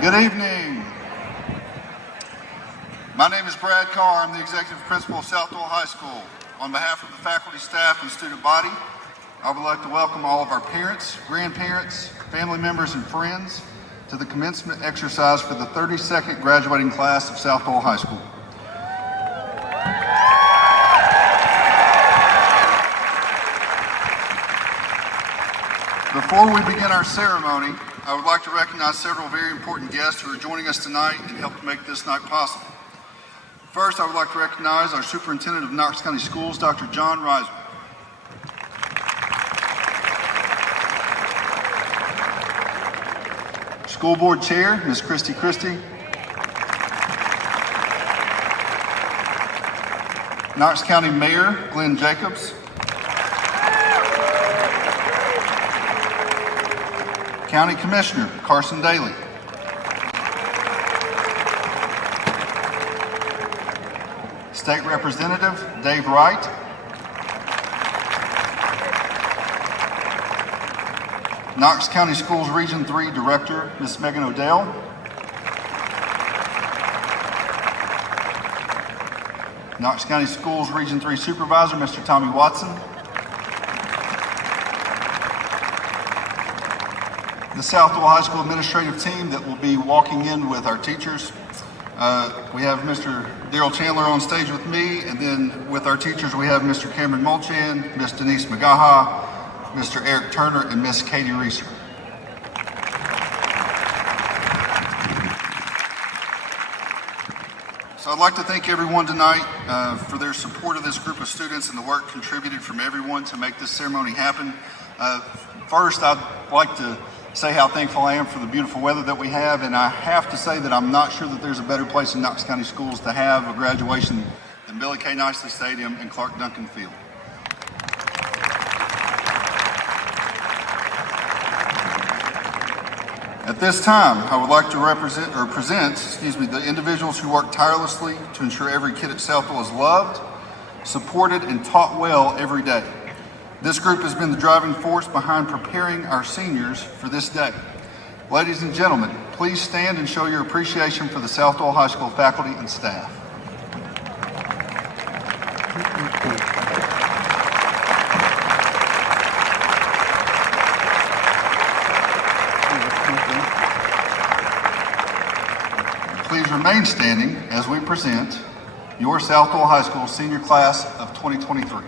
Good evening. My name is Brad Carr. I'm the executive principal of South-Doyle High School. On behalf of the faculty, staff, and student body, I would like to welcome all of our parents, grandparents, family members, and friends to the commencement exercise for the 32nd graduating class of South-Doyle High School. Before we begin our ceremony, I would like to recognize several very important guests who are joining us tonight and helped make this night possible. First, I would like to recognize our Superintendent of Knox County Schools, Dr. John Reiser. School Board Chair, Ms. Christy Christie. Knox County Mayor, Glenn Jacobs. County Commissioner, Carson Daly. State Representative, Dave Wright. Knox County Schools Region 3 Director, Ms. Megan Odell. Knox County Schools Region 3 Supervisor, Mr. Tommy Watson. The South-Doyle High School administrative team that will be walking in with our teachers. We have Mr. Daryl Chandler on stage with me, and then with our teachers we have Mr. Cameron Molchan, Ms. Denise Magaha, Mr. Eric Turner, and Ms. Katie Reeser. So I'd like to thank everyone tonight for their support of this group of students and the work contributed from everyone to make this ceremony happen. First, I'd like to say how thankful I am for the beautiful weather that we have, and I have to say that I'm not sure that there's a better place in Knox County Schools to have a graduation than Billy K. Nicely Stadium and Clark Duncan Field. At this time, I would like to present the individuals who work tirelessly to ensure every kid at South-Doyle is loved, supported, and taught well every day. This group has been the driving force behind preparing our seniors for this day. Ladies and gentlemen, please stand and show your appreciation for the South-Doyle High School faculty and staff. Please remain standing as we present your South-Doyle High School senior class of 2023.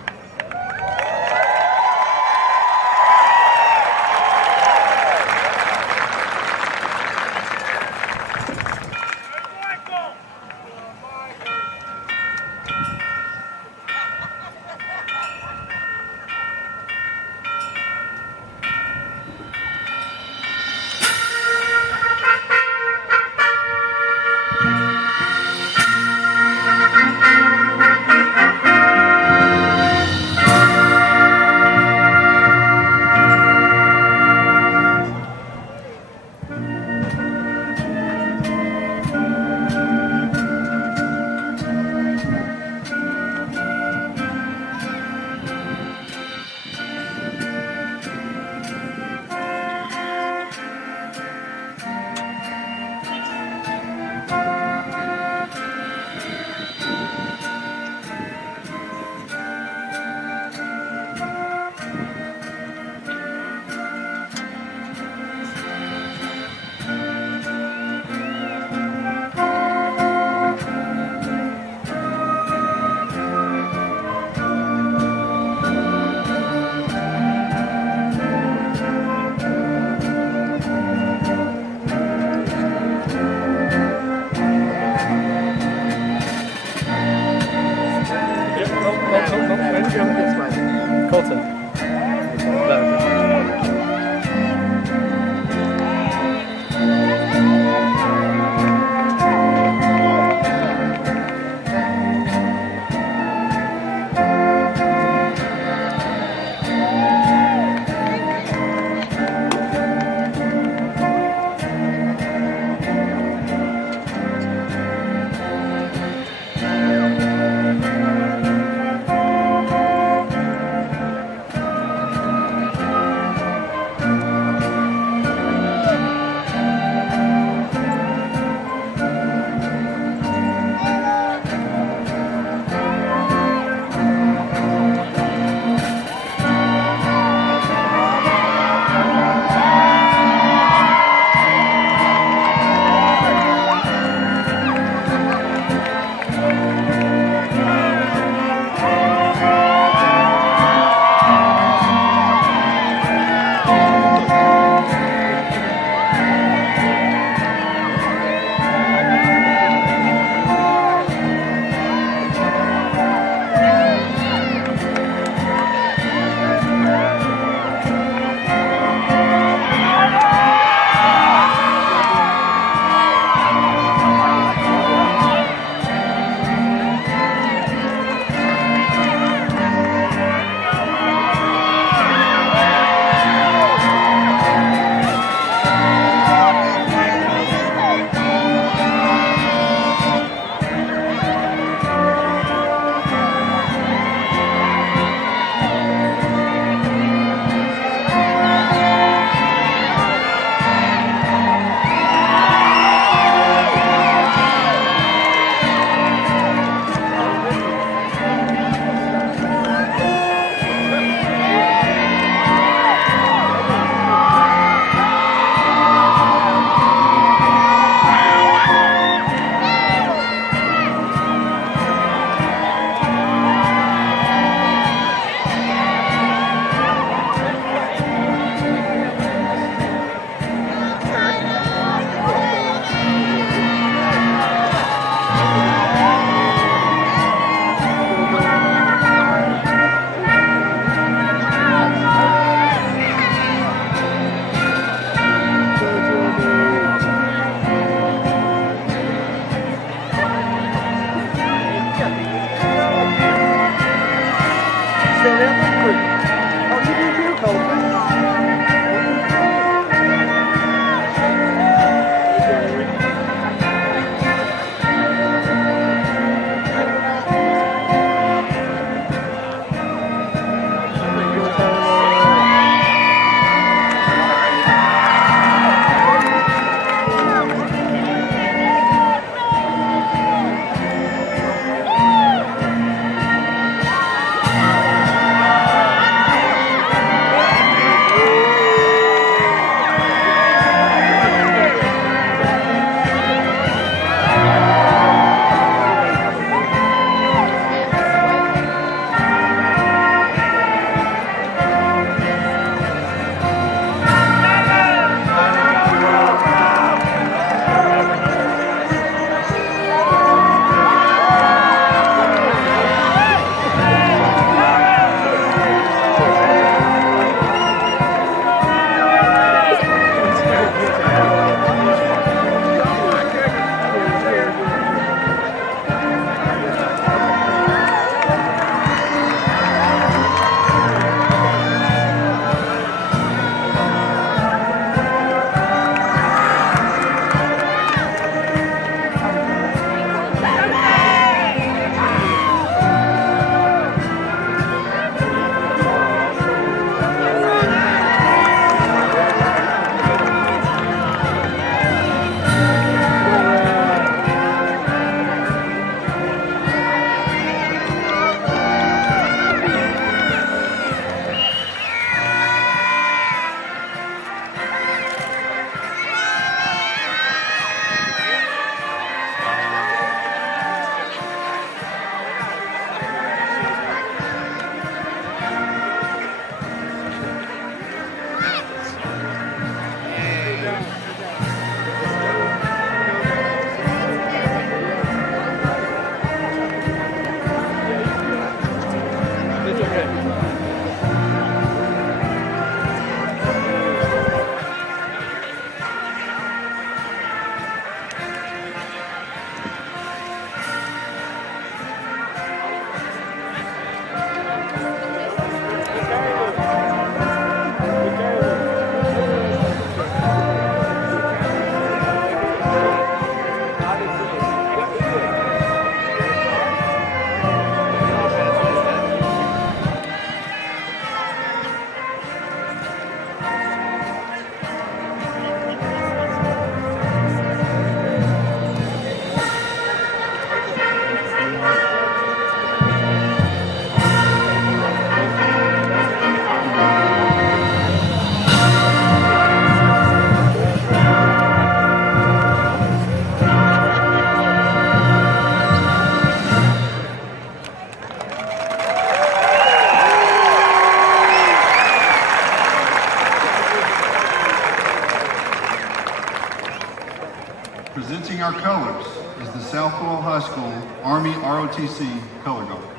Presenting our colors is the South-Doyle High School Army ROTC Color Guard.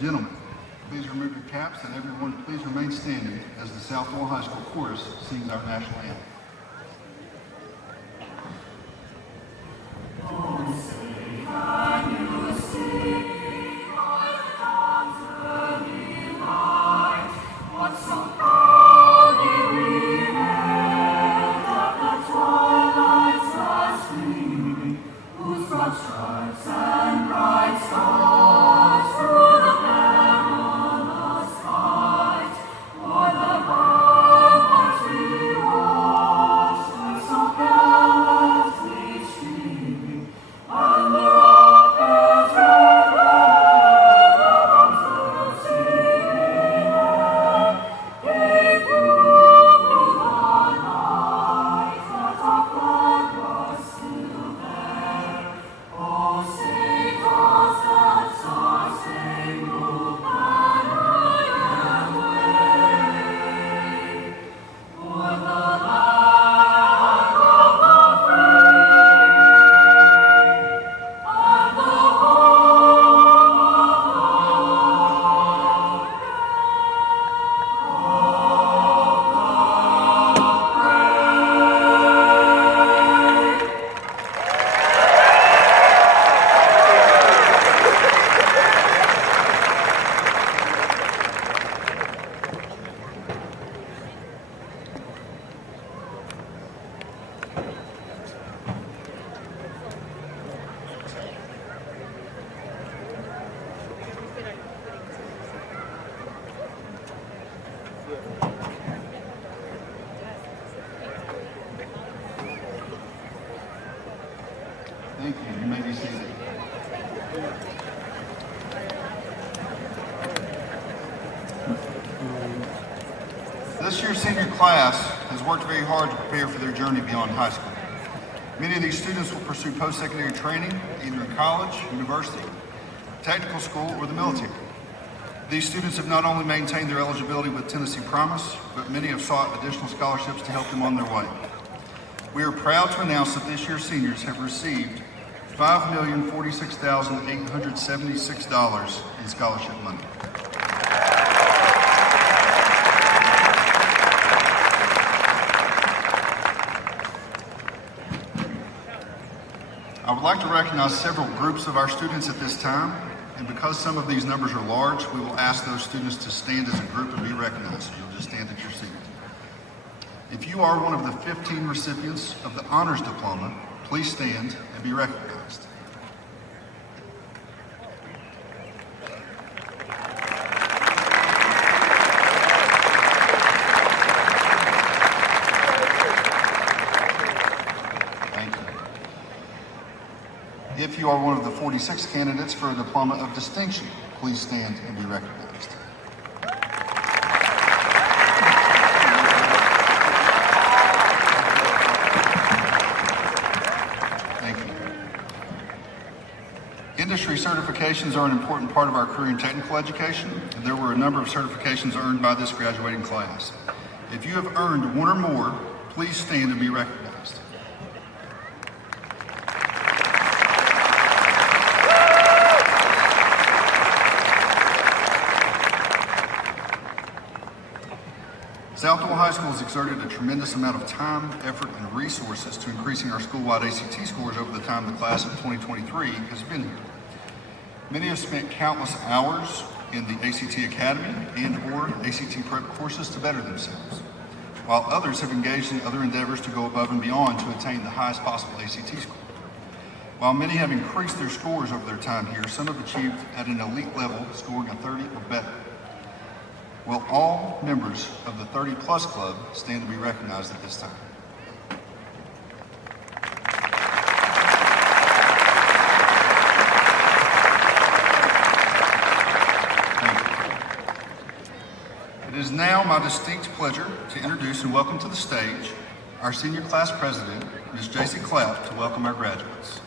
Gentlemen, please remove your caps and everyone please remain standing as the South-Doyle High School Chorus sings our national anthem. Thank you. You may be seated. This year's senior class has worked very hard to prepare for their journey beyond high school. Many of these students will pursue post-secondary training, either in college, university, technical school, or the military. These students have not only maintained their eligibility with Tennessee Promise, but many have sought additional scholarships to help them on their way. We are proud to announce that this year's seniors have received $5,046,876 in scholarship money. I would like to recognize several groups of our students at this time, and because some of these numbers are large, we will ask those students to stand as a group and be recognized. You'll just stand at your seat. If you are one of the 15 recipients of the Honors Diploma, please stand and be recognized. Thank you. If you are one of the 46 candidates for a Diploma of Distinction, please stand and be recognized. Industry certifications are an important part of our career and technical education, and there were a number of certifications earned by this graduating class. If you have earned one or more, please stand and be recognized. South-Doyle High School has exerted a tremendous amount of time, effort, and resources to increasing our school-wide ACT scores over the time the class of 2023 has been here. Many have spent countless hours in the ACT Academy and/or ACT prep courses to better themselves, while others have engaged in other endeavors to go above and beyond to attain the highest possible ACT score. While many have increased their scores over their time here, some have achieved at an elite level, scoring a 30 or better. Will all members of the 30-plus club stand to be recognized at this time? It is now my distinct pleasure to introduce and welcome to the stage our senior class president, Ms. J.C. Clapp, to welcome our graduates.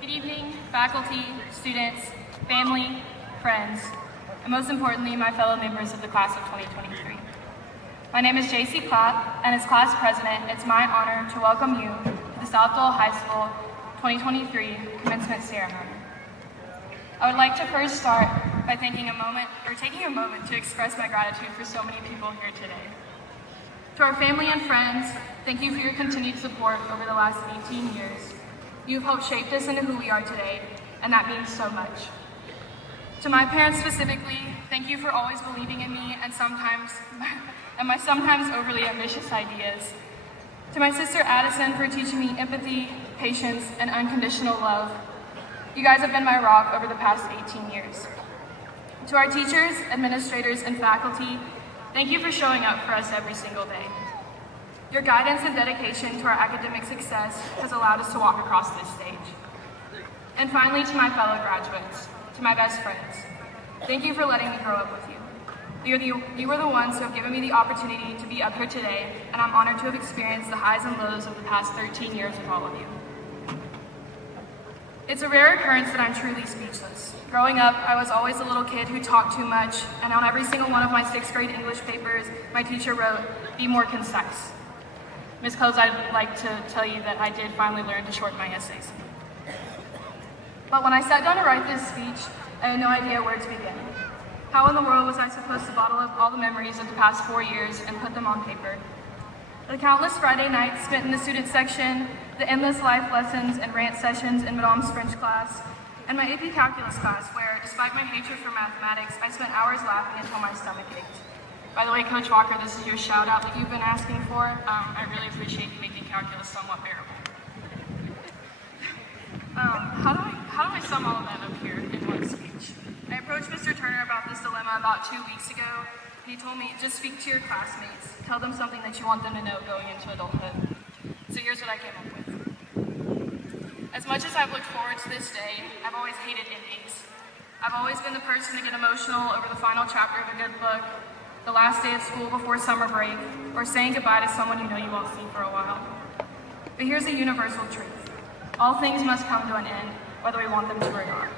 Good evening, faculty, students, family, friends, and most importantly, my fellow members of the class of 2023. My name is J.C. Clapp, and as class president, it's my honor to welcome you to the South-Doyle High School 2023 commencement ceremony. I would like to first start by taking a moment to express my gratitude for so many people here today. To our family and friends, thank you for your continued support over the last 18 years. You've helped shape us into who we are today, and that means so much. To my parents specifically, thank you for always believing in me and my sometimes overly ambitious ideas. To my sister Addison for teaching me empathy, patience, and unconditional love. You guys have been my rock over the past 18 years. To our teachers, administrators, and faculty, thank you for showing up for us every single day. Your guidance and dedication to our academic success has allowed us to walk across this stage. And finally, to my fellow graduates, to my best friends, thank you for letting me grow up with you. You were the ones who have given me the opportunity to be up here today, and I'm honored to have experienced the highs and lows of the past 13 years with all of you. It's a rare occurrence that I'm truly speechless. Growing up, I was always a little kid who talked too much, and on every single one of my 6th grade English papers, my teacher wrote, "Be more concise." Ms. Close, I'd like to tell you that I did finally learn to shorten my essays. But when I sat down to write this speech, I had no idea where to begin. How in the world was I supposed to bottle up all the memories of the past 4 years and put them on paper? The countless Friday nights spent in the student section, the endless life lessons and rant sessions in Madame's French class, and my AP Calculus class where, despite my hatred for mathematics, I spent hours laughing until my stomach ached. By the way, Coach Walker, this is your shout out that you've been asking for. I really appreciate you making calculus somewhat bearable. How do I sum all of that up here in one speech? I approached Mr. Turner about this dilemma about 2 weeks ago, and he told me, just speak to your classmates. Tell them something that you want them to know going into adulthood. So here's what I came up with. As much as I've looked forward to this day, I've always hated endings. I've always been the person to get emotional over the final chapter of a good book, the last day of school before summer break, or saying goodbye to someone you know you won't see for a while. But here's a universal truth. All things must come to an end, whether we want them to or not.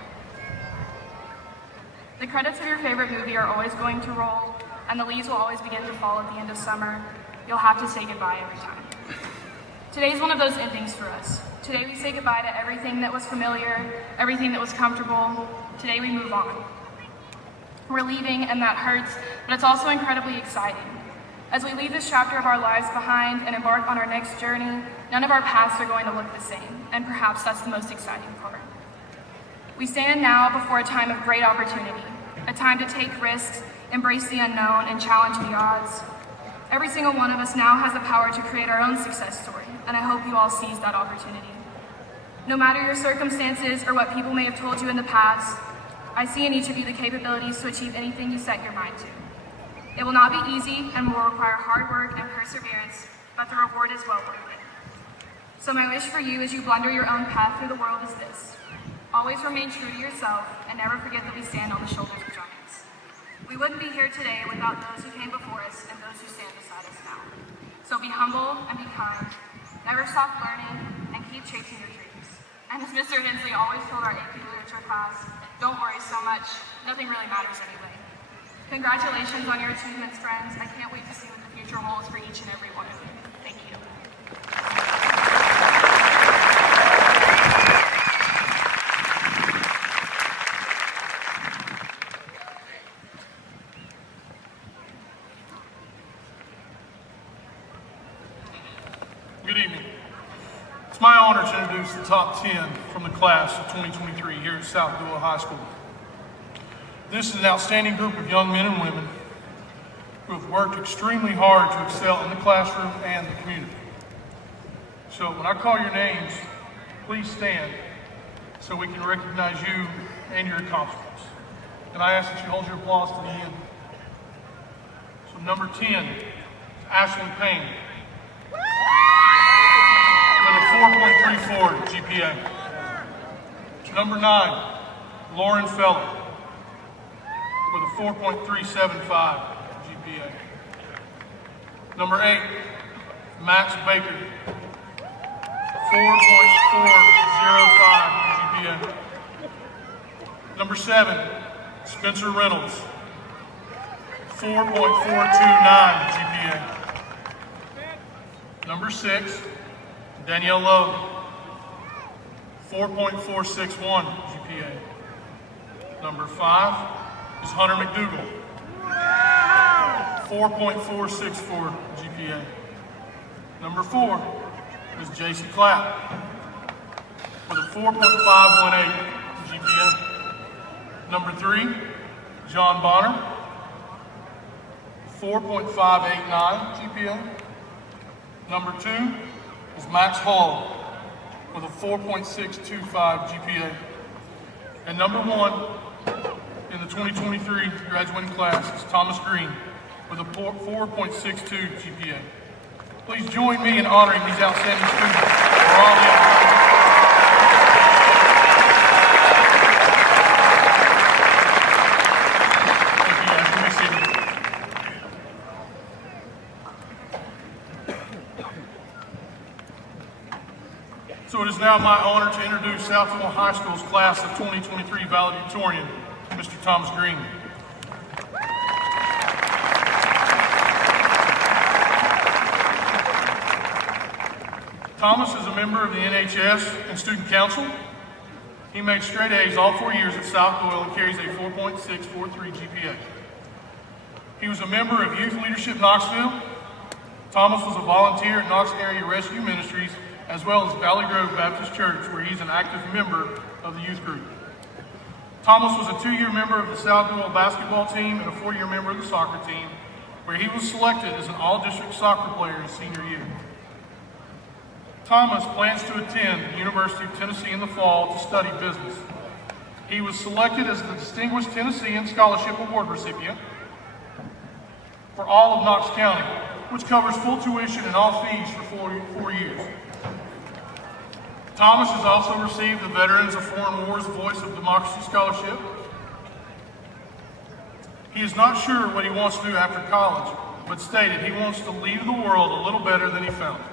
The credits of your favorite movie are always going to roll, and the leaves will always begin to fall at the end of summer. You'll have to say goodbye every time. Today's one of those endings for us. Today we say goodbye to everything that was familiar, everything that was comfortable. Today we move on. We're leaving, and that hurts, but it's also incredibly exciting. As we leave this chapter of our lives behind and embark on our next journey, none of our paths are going to look the same, and perhaps that's the most exciting part. We stand now before a time of great opportunity, a time to take risks, embrace the unknown, and challenge the odds. Every single one of us now has the power to create our own success story, and I hope you all seize that opportunity. No matter your circumstances or what people may have told you in the past, I see in each of you the capabilities to achieve anything you set your mind to. It will not be easy and will require hard work and perseverance, but the reward is well worth it. So my wish for you as you blunder your own path through the world is this. Always remain true to yourself and never forget that we stand on the shoulders of giants. We wouldn't be here today without those who came before us and those who stand beside us now. So be humble and be kind. Never stop learning and keep chasing your dreams. And as Mr. Hensley always told our AP Literature class, don't worry so much. Nothing really matters anyway. Congratulations on your achievements, friends. I can't wait to see what the future holds for each and every one of you. Thank you. Good evening. It's my honor to introduce the top 10 from the class of 2023 here at South-Doyle High School. This is an outstanding group of young men and women who have worked extremely hard to excel in the classroom and the community. So when I call your names, please stand so we can recognize you and your accomplishments. And I ask that you hold your applause to the end. So number 10 is Ashley Payne with a 4.34 GPA. Number 9, Lauren Feller with a 4.375 GPA. Number 8, Max Baker, 4.405 GPA. Number 7, Spencer Reynolds, 4.429 GPA. Number 6, Danielle Lowe, 4.461 GPA. Number 5 is Hunter McDougall, 4.464 GPA. Number 4 is JC Clapp with a 4.518 GPA. Number 3, John Bonner, 4.589 GPA. Number 2 is Max Hall with a 4.625 GPA. And number 1 in the 2023 graduating class is Thomas Green with a 4.62 GPA. Please join me in honoring these outstanding students for all the Thank you guys. You may sit. So it is now my honor to introduce South-Doyle High School's class of 2023 valedictorian, Mr. Thomas Green. Thomas is a member of the NHS and Student Council. He made straight A's all 4 years at South-Doyle and carries a 4.643 GPA. He was a member of Youth Leadership Knoxville. Thomas was a volunteer at Knox Area Rescue Ministries as well as Valley Grove Baptist Church, where he's an active member of the youth group. Thomas was a 2-year member of the South-Doyle basketball team and a 4-year member of the soccer team, where he was selected as an all-district soccer player his senior year. Thomas plans to attend the University of Tennessee in the fall to study business. He was selected as the Distinguished Tennessean Scholarship Award recipient for all of Knox County, which covers full tuition and all fees for 4 years. Thomas has also received the Veterans of Foreign Wars Voice of Democracy Scholarship. He is not sure what he wants to do after college, but stated he wants to leave the world a little better than he found it.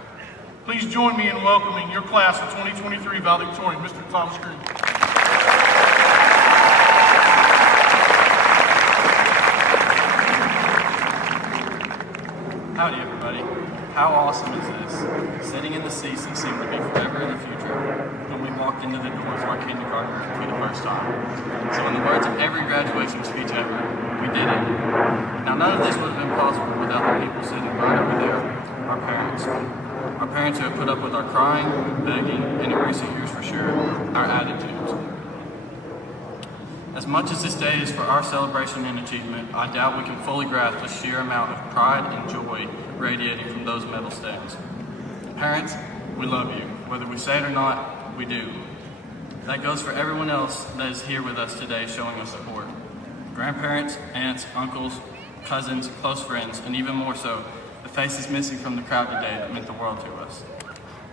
Please join me in welcoming your class of 2023 valedictorian, Mr. Thomas Green. Howdy, everybody. How awesome is this? Sitting in the seats that seem to be forever in the future when we walked into the doors of our kindergarten for the first time. So in the words of every graduation speech ever, we did it. Now, none of this would have been possible without the people sitting right over there, our parents. Our parents who have put up with our crying, begging, and in recent years for sure, our attitudes. As much as this day is for our celebration and achievement, I doubt we can fully grasp the sheer amount of pride and joy radiating from those medal stands. Parents, we love you. Whether we say it or not, we do. That goes for everyone else that is here with us today showing us support. Grandparents, aunts, uncles, cousins, close friends, and even more so, the faces missing from the crowd today that meant the world to us.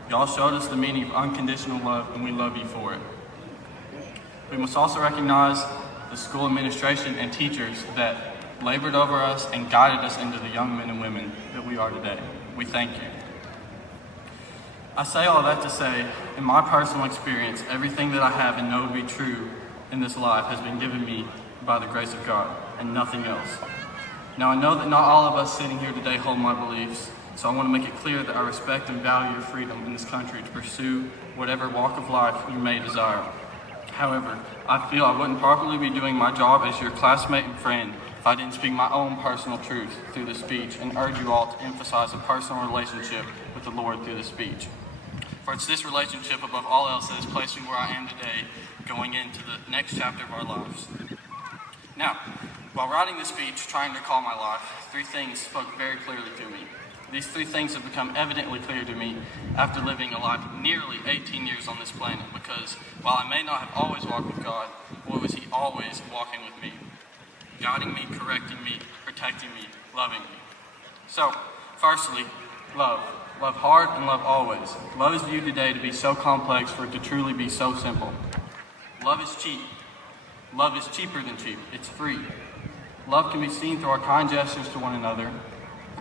Y'all showed us the meaning of unconditional love, and we love you for it. We must also recognize the school administration and teachers that labored over us and guided us into the young men and women that we are today. We thank you. I say all that to say, in my personal experience, everything that I have and know to be true in this life has been given me by the grace of God, and nothing else. Now, I know that not all of us sitting here today hold my beliefs, so I want to make it clear that I respect and value your freedom in this country to pursue whatever walk of life you may desire. However, I feel I wouldn't properly be doing my job as your classmate and friend if I didn't speak my own personal truth through this speech and urge you all to emphasize a personal relationship with the Lord through this speech. For it's this relationship above all else that has placed me where I am today, going into the next chapter of our lives. Now, While writing this speech, trying to recall my life, three things spoke very clearly to me. These three things have become evidently clear to me after living a life of nearly 18 years on this planet, because while I may not have always walked with God, boy was He always walking with me, guiding me, correcting me, protecting me, loving me. So, firstly, love. Love hard and love always. Love is viewed today to be so complex for it to truly be so simple. Love is cheap. Love is cheaper than cheap. It's free. Love can be seen through our kind gestures to one another,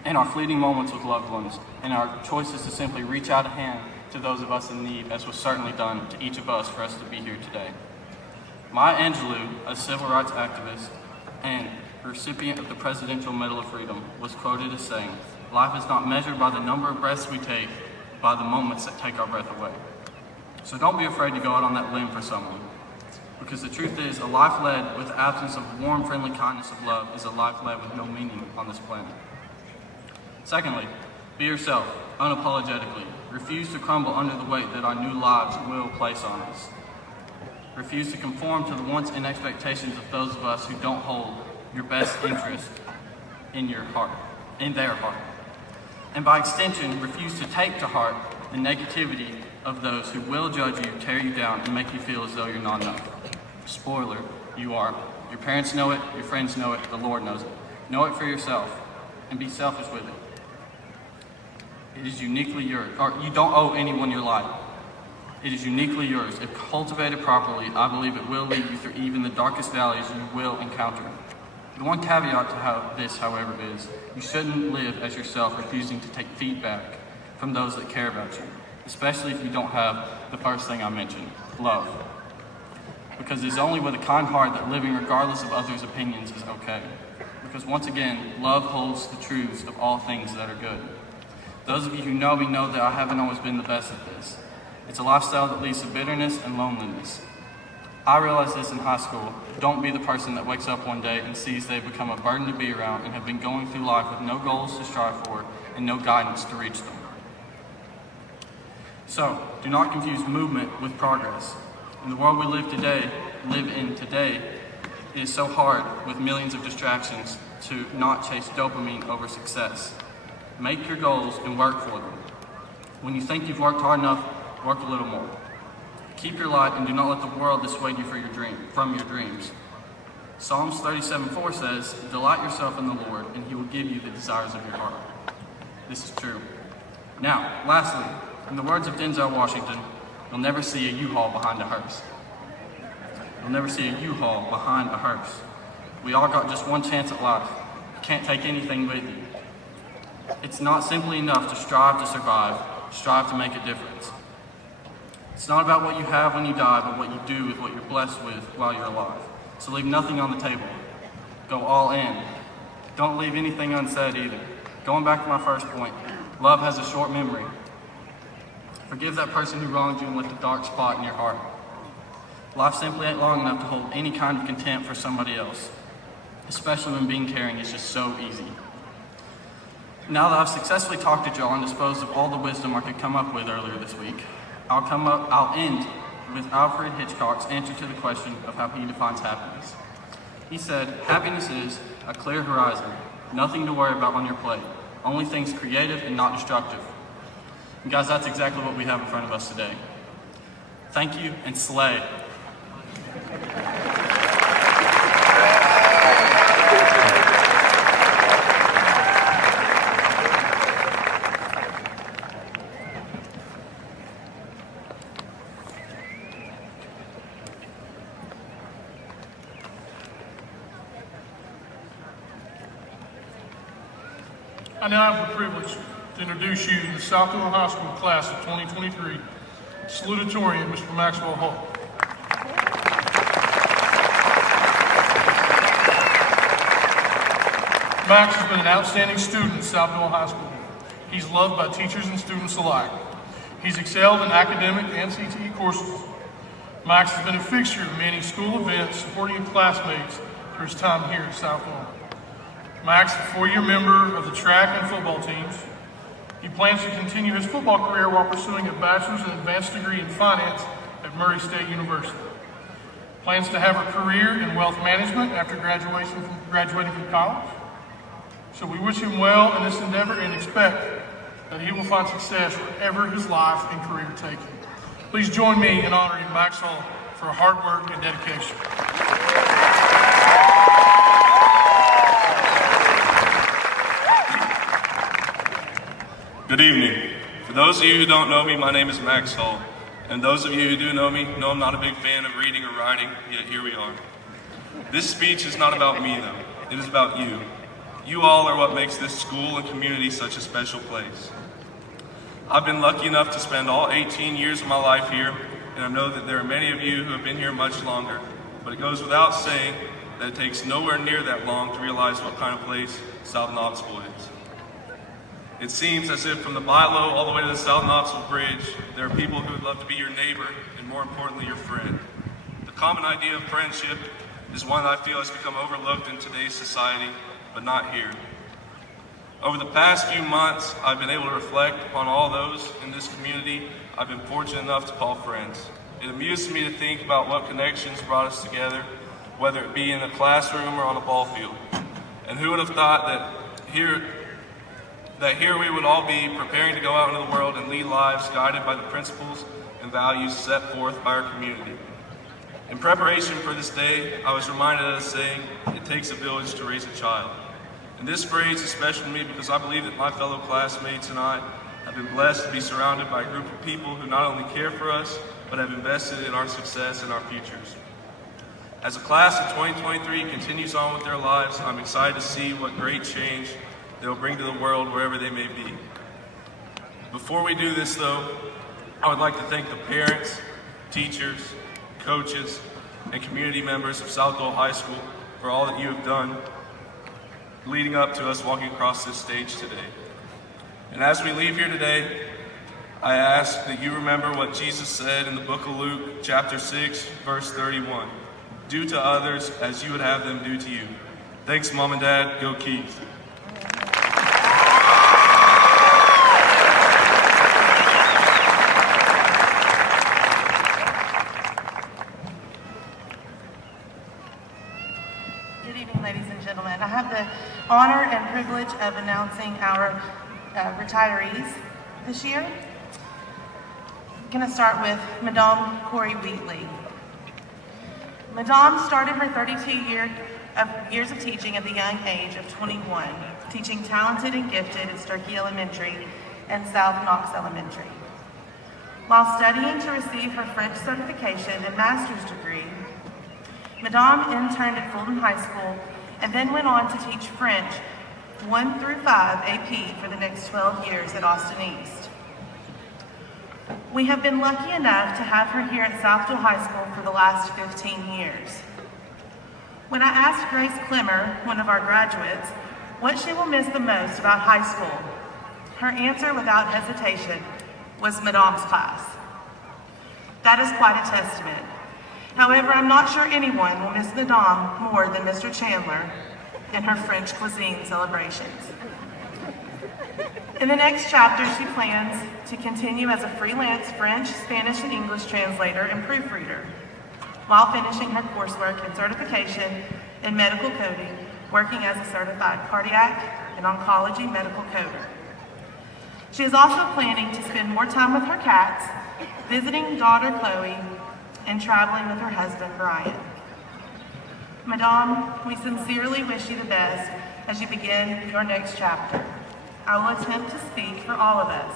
and our fleeting moments with loved ones, and our choices to simply reach out a hand to those of us in need, as was certainly done to each of us for us to be here today. Maya Angelou, a civil rights activist and recipient of the Presidential Medal of Freedom, was quoted as saying, "Life is not measured by the number of breaths we take, but by the moments that take our breath away." So don't be afraid to go out on that limb for someone. Because the truth is, a life led with the absence of warm, friendly kindness of love is a life led with no meaning on this planet. Secondly, be yourself, unapologetically. Refuse to crumble under the weight that our new lives will place on us. Refuse to conform to the wants and expectations of those of us who don't hold your best interest in your heart, in their heart. And by extension, refuse to take to heart the negativity of those who will judge you, tear you down, and make you feel as though you're not enough. Spoiler, you are. Your parents know it, your friends know it, the Lord knows it. Know it for yourself, and be selfish with it. It is uniquely yours, or you don't owe anyone your life. It is uniquely yours. If cultivated properly, I believe it will lead you through even the darkest valleys you will encounter. The one caveat to this, however, is you shouldn't live as yourself, refusing to take feedback from those that care about you, especially if you don't have the first thing I mentioned, love. Because it's only with a kind heart that living regardless of others' opinions is okay. Because once again, love holds the truths of all things that are good. Those of you who know me know that I haven't always been the best at this. It's a lifestyle that leads to bitterness and loneliness. I realized this in high school. Don't be the person that wakes up one day and sees they've become a burden to be around and have been going through life with no goals to strive for and no guidance to reach them. So, do not confuse movement with progress. In the world we live in today, it is so hard with millions of distractions to not chase dopamine over success. Make your goals and work for them. When you think you've worked hard enough, work a little more. Keep your light and do not let the world dissuade you from your dreams. Psalms 37:4 says, "Delight yourself in the Lord, and He will give you the desires of your heart." This is true. Now, lastly, in the words of Denzel Washington, you'll never see a U-Haul behind a hearse. You'll never see a U-Haul behind a hearse. We all got just one chance at life. You can't take anything with you. It's not simply enough to strive to survive, strive to make a difference. It's not about what you have when you die, but what you do with what you're blessed with while you're alive. So leave nothing on the table. Go all in. Don't leave anything unsaid either. Going back to my first point, love has a short memory. Forgive that person who wronged you and left a dark spot in your heart. Life simply ain't long enough to hold any kind of contempt for somebody else, especially when being caring is just so easy. Now that I've successfully talked to y'all and disposed of all the wisdom I could come up with earlier this week, I'll end with Alfred Hitchcock's answer to the question of how he defines happiness. He said, "Happiness is a clear horizon, nothing to worry about on your plate, only things creative and not destructive." And guys, that's exactly what we have in front of us today. Thank you, and slay. I now have the privilege to introduce you to the South-Doyle High School class of 2023, salutatorian, Mr. Maxwell Hall. Max has been an outstanding student at South-Doyle High School. He's loved by teachers and students alike. He's excelled in academic and CTE courses. Max has been a fixture of many school events, supporting his classmates through his time here at South-Doyle. Max is a four-year member of the track and football teams. He plans to continue his football career while pursuing a bachelor's and advanced degree in finance at Murray State University. Plans to have a career in wealth management after graduating from college. So we wish him well in this endeavor and expect that he will find success wherever his life and career take him. Please join me in honoring Max Hall for hard work and dedication. Good evening. For those of you who don't know me, my name is Max Hall. And those of you who do know me know I'm not a big fan of reading or writing, yet here we are. This speech is not about me though, it is about you. You all are what makes this school and community such a special place. I've been lucky enough to spend all 18 years of my life here, and I know that there are many of you who have been here much longer, but it goes without saying that it takes nowhere near that long to realize what kind of place South Knoxville is. It seems as if from the Bilo all the way to the South Knoxville Bridge, there are people who would love to be your neighbor and more importantly, your friend. The common idea of friendship is one that I feel has become overlooked in today's society, but not here. Over the past few months, I've been able to reflect upon all those in this community I've been fortunate enough to call friends. It amuses me to think about what connections brought us together, whether it be in a classroom or on a ball field. And who would have thought that here we would all be preparing to go out into the world and lead lives guided by the principles and values set forth by our community. In preparation for this day, I was reminded of the saying, "It takes a village to raise a child." And this phrase is special to me because I believe that my fellow classmates and I have been blessed to be surrounded by a group of people who not only care for us, but have invested in our success and our futures. As the class of 2023 continues on with their lives, I'm excited to see what great change they'll bring to the world wherever they may be. Before we do this though, I would like to thank the parents, teachers, coaches, and community members of South-Doyle High School for all that you have done leading up to us walking across this stage today. And as we leave here today, I ask that you remember what Jesus said in the book of Luke, chapter 6, verse 31. Do to others as you would have them do to you. Thanks, Mom and Dad. Go Keys. Good evening, ladies and gentlemen. I have the honor and privilege of announcing our retirees this year. I'm going to start with Madame Corey Wheatley. Madame started her 32 years of teaching at the young age of 21, teaching talented and gifted at Sturkey Elementary and South Knox Elementary. While studying to receive her French certification and master's degree, Madame interned at Fulton High School and then went on to teach French 1 through 5 AP for the next 12 years at Austin East. We have been lucky enough to have her here at South-Doyle High School for the last 15 years. When I asked Grace Clemmer, one of our graduates, what she will miss the most about high school, her answer without hesitation was Madame's class. That is quite a testament. However, I'm not sure anyone will miss Madame more than Mr. Chandler and her French cuisine celebrations. In the next chapter, she plans to continue as a freelance French, Spanish, and English translator and proofreader, while finishing her coursework and certification in medical coding, working as a certified cardiac and oncology medical coder. She is also planning to spend more time with her cats, visiting daughter Chloe, and traveling with her husband Brian. Madame, we sincerely wish you the best as you begin your next chapter. I will attempt to speak for all of us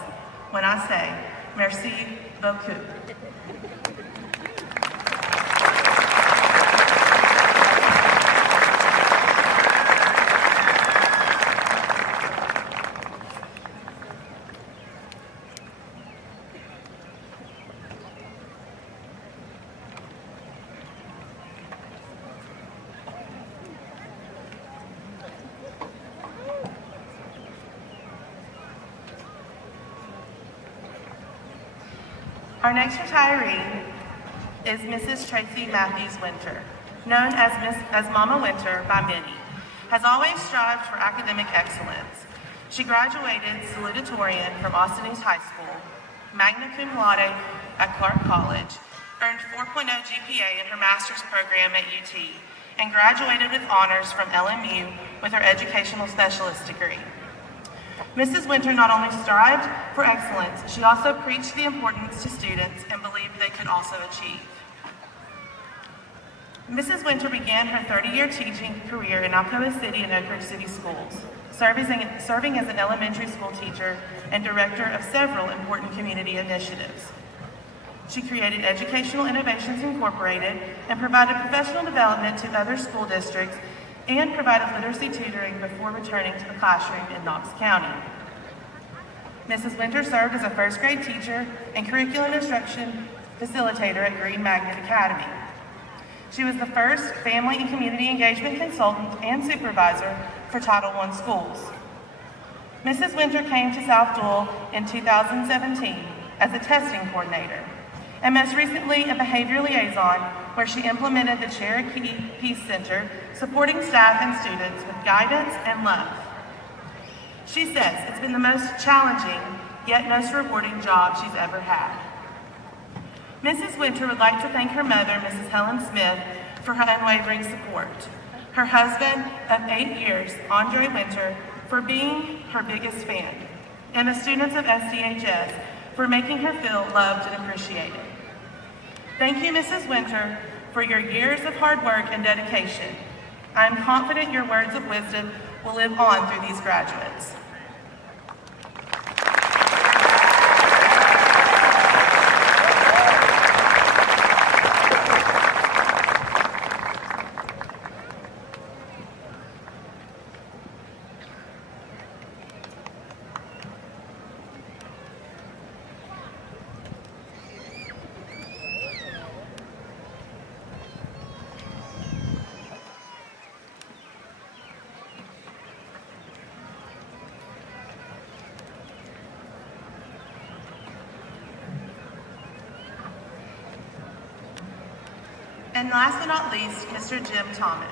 when I say, merci beaucoup. Our next retiree is Mrs. Tracy Matthews Winter, known as Mama Winter by many, has always strived for academic excellence. She graduated salutatorian from Austin East High School, magna cum laude at Clark College, earned 4.0 GPA in her master's program at UT, and graduated with honors from LMU with her educational specialist degree. Mrs. Winter not only strived for excellence, she also preached the importance to students and believed they could also achieve. Mrs. Winter began her 30-year teaching career in Alcoa City and Oak Ridge City schools, serving as an elementary school teacher and director of several important community initiatives. She created Educational Innovations Incorporated and provided professional development to other school districts and provided literacy tutoring before returning to the classroom in Knox County. Mrs. Winter served as a first grade teacher and curriculum instruction facilitator at Green Magnet Academy. She was the first family and community engagement consultant and supervisor for Title I schools. Mrs. Winter came to South-Doyle in 2017 as a testing coordinator, and most recently a behavior liaison, where she implemented the Cherokee Peace Center, supporting staff and students with guidance and love. She says it's been the most challenging, yet most rewarding job she's ever had. Mrs. Winter would like to thank her mother, Mrs. Helen Smith, for her unwavering support, her husband of 8 years, Andre Winter, for being her biggest fan, and the students of SDHS for making her feel loved and appreciated. Thank you, Mrs. Winter, for your years of hard work and dedication. I am confident your words of wisdom will live on through these graduates. And last but not least, Mr. Jim Thomas.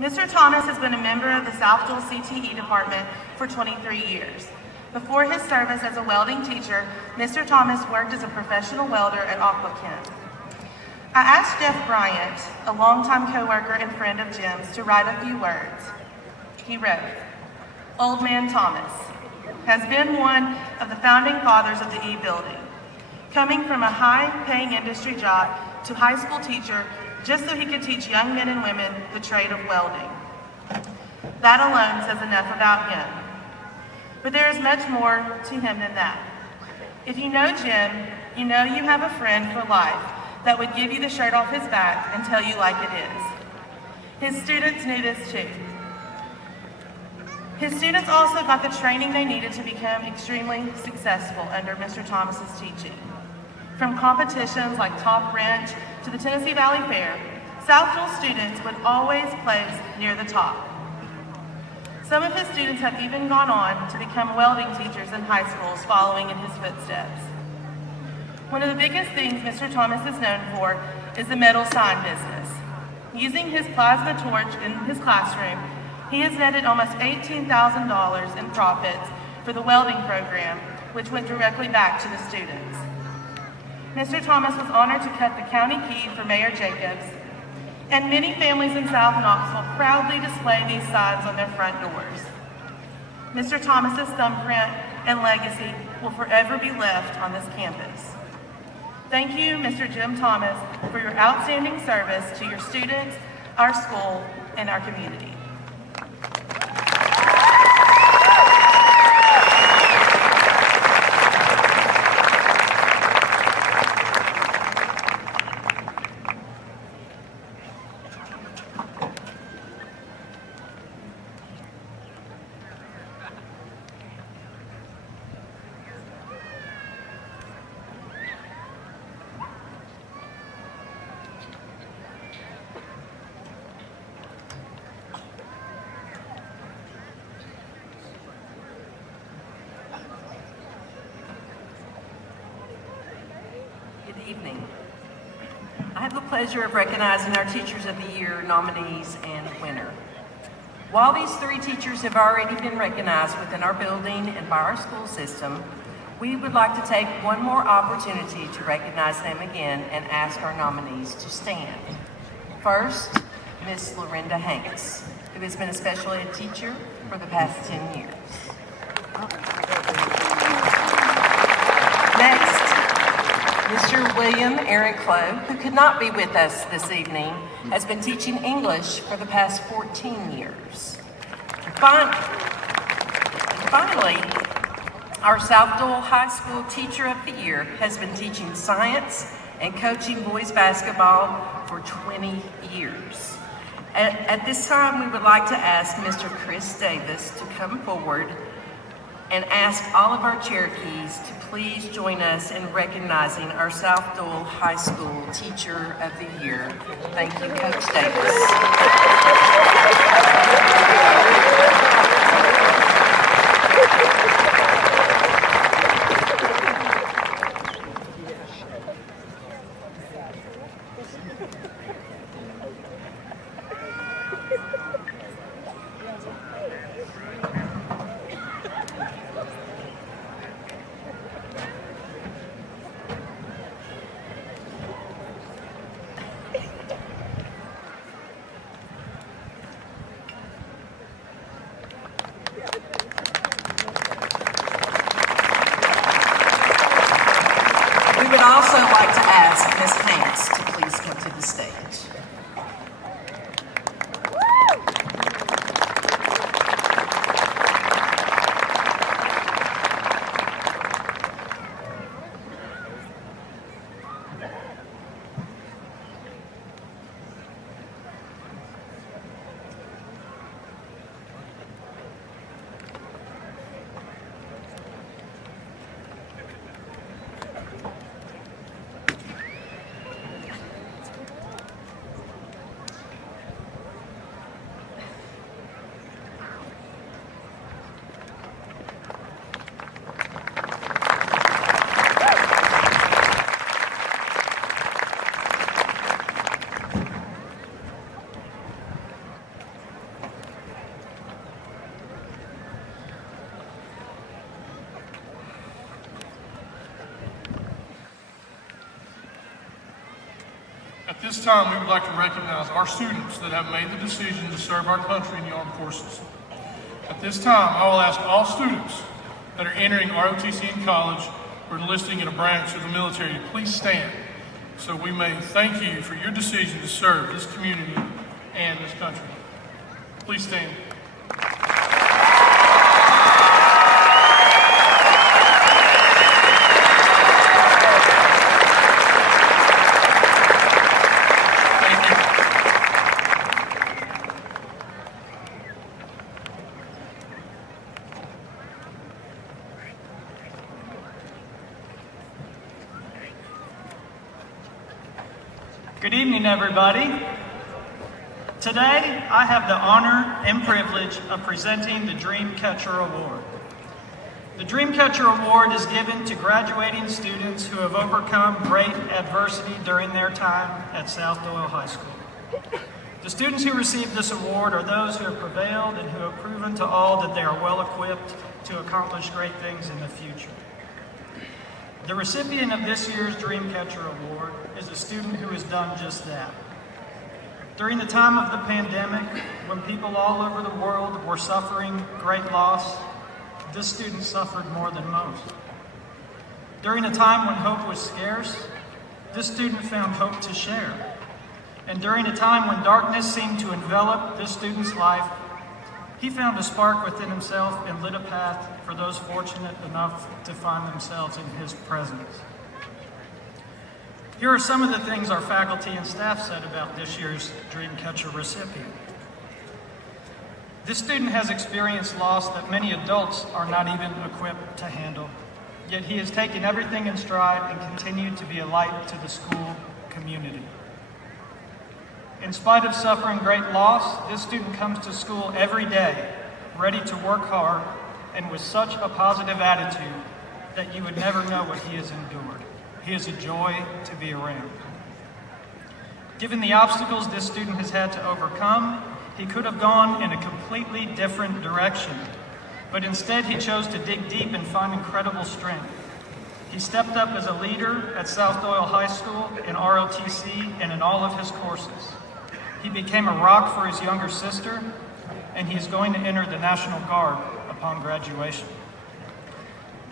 Mr. Thomas has been a member of the South-Doyle CTE department for 23 years. Before his service as a welding teacher, Mr. Thomas worked as a professional welder at Aquachem. I asked Jeff Bryant, a longtime co-worker and friend of Jim's, to write a few words. He wrote, "Old Man Thomas has been one of the founding fathers of the E-Building, coming from a high-paying industry job to high school teacher just so he could teach young men and women the trade of welding. That alone says enough about him. But there is much more to him than that. If you know Jim, you know you have a friend for life that would give you the shirt off his back and tell you like it is. His students knew this too. His students also got the training they needed to become extremely successful under Mr. Thomas's teaching. From competitions like Top Wrench to the Tennessee Valley Fair, South-Doyle students would always place near the top. Some of his students have even gone on to become welding teachers in high schools following in his footsteps. One of the biggest things Mr. Thomas is known for is the metal sign business. Using his plasma torch in his classroom, he has netted almost $18,000 in profits for the welding program, which went directly back to the students. Mr. Thomas was honored to cut the county key for Mayor Jacobs, and many families in South Knoxville proudly display these signs on their front doors. Mr. Thomas's thumbprint and legacy will forever be left on this campus. Thank you, Mr. Jim Thomas, for your outstanding service to your students, our school, and our community. Evening. I have the pleasure of recognizing our Teachers of the Year nominees and winner. While these 3 teachers have already been recognized within our building and by our school system, We would like to take one more opportunity to recognize them again and ask our nominees to stand. First, Miss Lorinda Hanks, who has been a special ed teacher for the past 10 years. Next, Mr. William Aaron Clough, who could not be with us this evening, has been teaching English for the past 14 years. Finally, our South-Doyle High School Teacher of the Year has been teaching science and coaching boys basketball for 20 years. At this time, we would like to ask Mr. Chris Davis to come forward and ask all of our Cherokees to please join us in recognizing our South-Doyle High School Teacher of the Year. Thank you, Coach Davis. We would also like to ask Ms. Hanks to please come to the stage. At this time, we would like to recognize our students that have made the decision to serve our country in the armed forces. At this time, I will ask all students that are entering ROTC in college or enlisting in a branch of the military to please stand so we may thank you for your decision to serve this community and this country. Please stand. Good evening, everybody. Today, I have the honor and privilege of presenting the Dreamcatcher Award. The Dreamcatcher Award is given to graduating students who have overcome great adversity during their time at South-Doyle High School. The students who receive this award are those who have prevailed and who have proven to all that they are well equipped to accomplish great things in the future. The recipient of this year's Dreamcatcher Award is a student who has done just that. During the time of the pandemic, when people all over the world were suffering great loss, this student suffered more than most. During a time when hope was scarce, this student found hope to share. And during a time when darkness seemed to envelop this student's life, he found a spark within himself and lit a path for those fortunate enough to find themselves in his presence. Here are some of the things our faculty and staff said about this year's Dreamcatcher recipient. This student has experienced loss that many adults are not even equipped to handle, yet he has taken everything in stride and continued to be a light to the school community. In spite of suffering great loss, this student comes to school every day, ready to work hard and with such a positive attitude that you would never know what he has endured. He is a joy to be around. Given the obstacles this student has had to overcome, he could have gone in a completely different direction, but instead he chose to dig deep and find incredible strength. He stepped up as a leader at South-Doyle High School in ROTC and in all of his courses. He became a rock for his younger sister, and he is going to enter the National Guard upon graduation.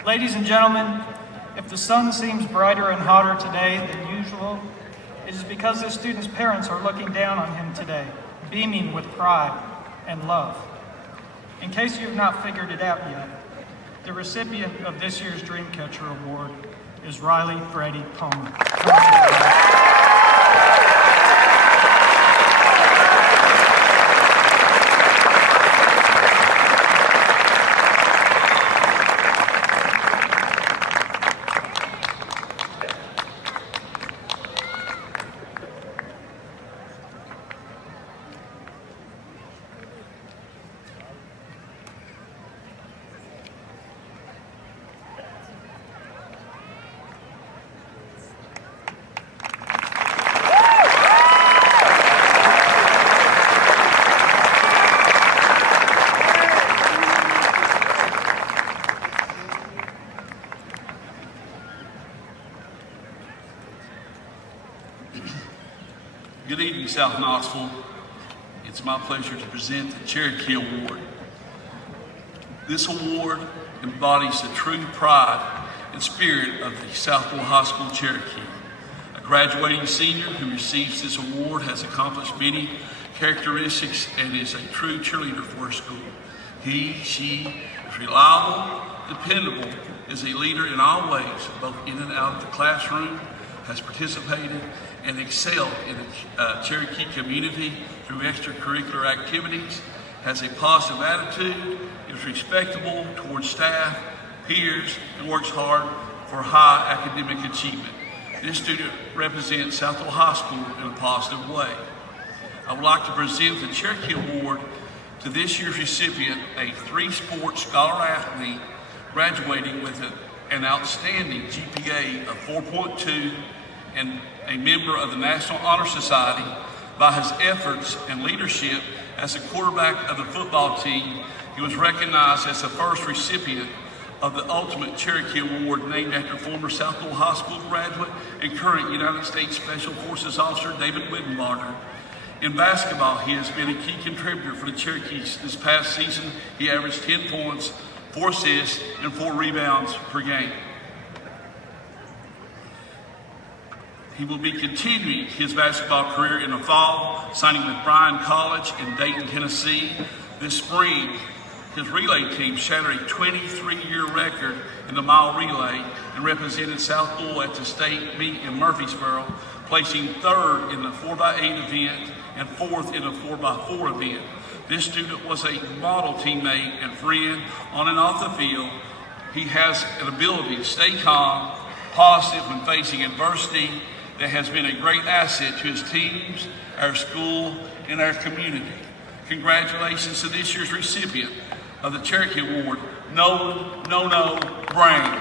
Ladies and gentlemen, if the sun seems brighter and hotter today than usual, it is because this student's parents are looking down on him today, beaming with pride and love. In case you have not figured it out yet, the recipient of this year's Dreamcatcher Award is Riley Brady Palmer. Good evening, South Knoxville. It's my pleasure to present the Cherokee Award. This award embodies the true pride and spirit of the South-Doyle High School Cherokee. A graduating senior who receives this award has accomplished many characteristics and is a true cheerleader for her school. She is reliable, dependable, is a leader in all ways, both in and out of the classroom, has participated and excelled in the Cherokee community through extracurricular activities, has a positive attitude, is respectable towards staff, peers, and works hard for high academic achievement. This student represents South-Doyle High School in a positive way. I would like to present the Cherokee Award to this year's recipient, a three-sport scholar athlete graduating with an outstanding GPA of 4.2 and a member of the National Honor Society. By his efforts and leadership as a quarterback of the football team, he was recognized as the first recipient of the Ultimate Cherokee Award, named after former South-Doyle High School graduate and current United States Special Forces officer David Wittenbarger. In basketball, he has been a key contributor for the Cherokees. This past season, he averaged 10 points, 4 assists, and 4 rebounds per game. He will be continuing his basketball career in the fall, signing with Bryan College in Dayton, Tennessee. This spring, his relay team shattered a 23-year record in the mile relay and represented South-Doyle at the state meet in Murfreesboro, placing 3rd in the 4x8 event and 4th in the 4x4 event. This student was a model teammate and friend on and off the field. He has an ability to stay calm, positive when facing adversity, that has been a great asset to his teams, our school, and our community. Congratulations to this year's recipient of the Cherokee Award, Nolan No Brain.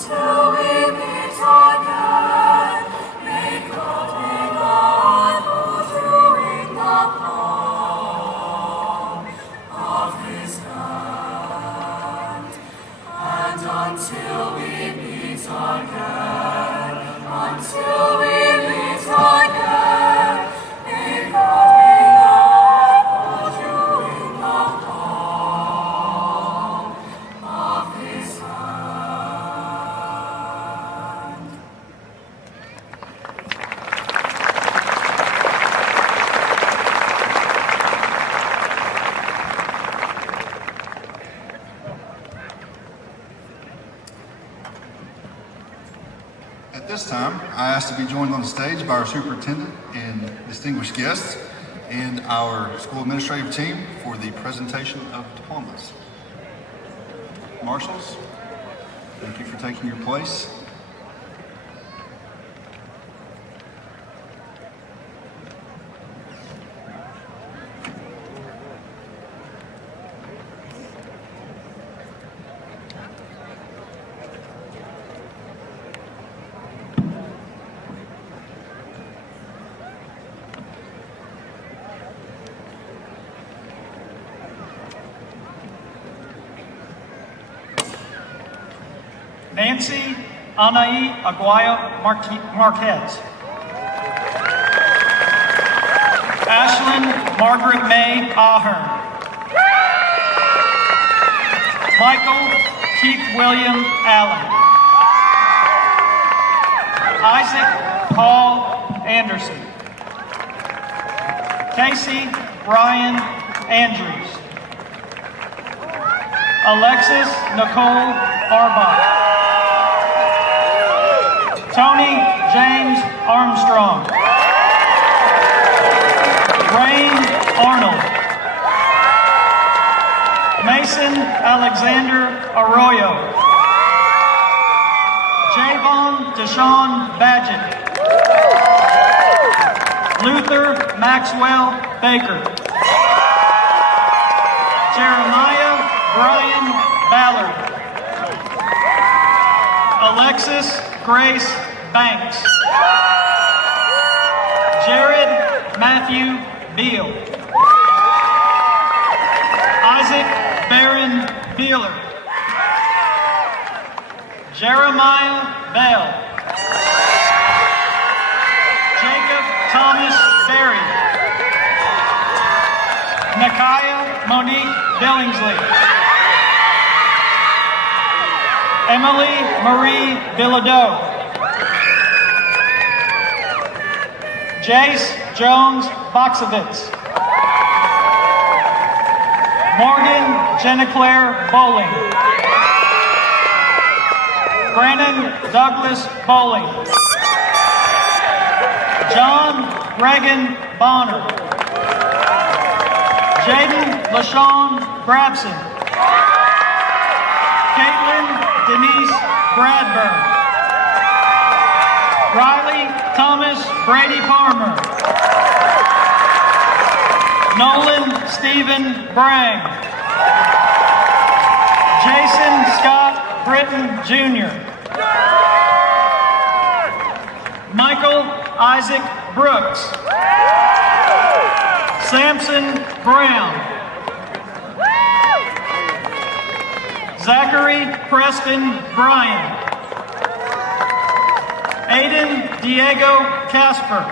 until we meet again. May God hold you in the palm of His hand, and until we meet again, until we meet again, may God hold you in the palm of His hand. At this time, I ask to be joined on the stage by our superintendent and distinguished guests and our school administrative team for the presentation of diplomas. Marshals, thank you for taking your place. Nancy Anaí Aguayo Marquez. Ashlyn Margaret May Ahern. Michael Keith William Allen. Isaac Paul Anderson. Casey Ryan Andrews. Alexis Nicole Arbach. Tony James Armstrong. Rain Arnold. Mason Alexander Arroyo. Javon Deshaun Badgett. Luther Maxwell Baker. Jeremiah Brian Ballard. Alexis Grace Banks. Jared Matthew Beal. Isaac Barron Beeler. Jeremiah Bell. Jacob Thomas Berry. Nakiah Monique Billingsley. Emily Marie Bilodeau. Jace Jones Boxovitz. Morgan Jenniclaire Bowling. Brandon Douglas Bowling. John Reagan Bonner. Jaden LaShawn Grabson. Caitlin Denise Bradburn. Riley Thomas Brady Palmer. Nolan Stephen Bragg. Jason Scott Britton Jr. Michael Isaac Brooks. Samson Brown. Zachary Preston Bryan. Aiden Diego Casper.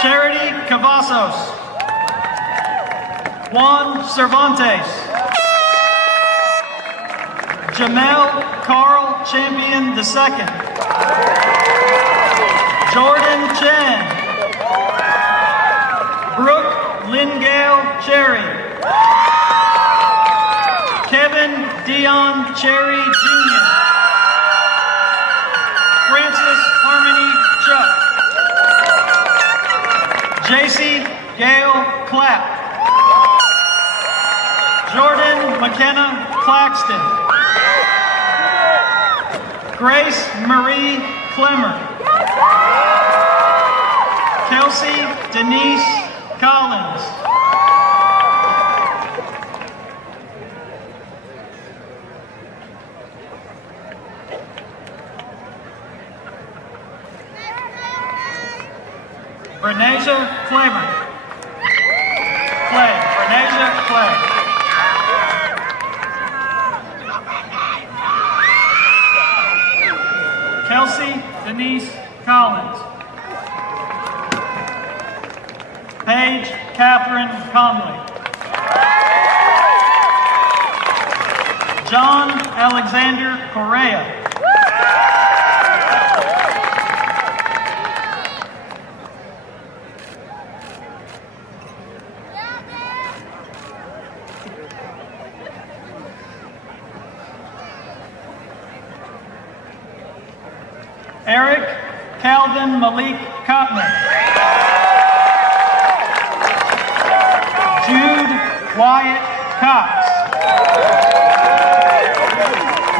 Charity Cavazos. Juan Cervantes. Jamel Carl Champion II. Jordan Chen. Brooke Lingale Cherry. Kevin Dion Cherry Jr. Francis Harmony Chuck. JC Gail Clapp. Jordan McKenna Claxton. Grace Marie Clemmer. Kelsey Denise Collins. Renasia Claiborne. Renasia Clay. Kelsey Denise Collins. Paige Catherine Conley. John Alexander Correa. Eric Calvin Malik Cotman. Jude Wyatt Cox.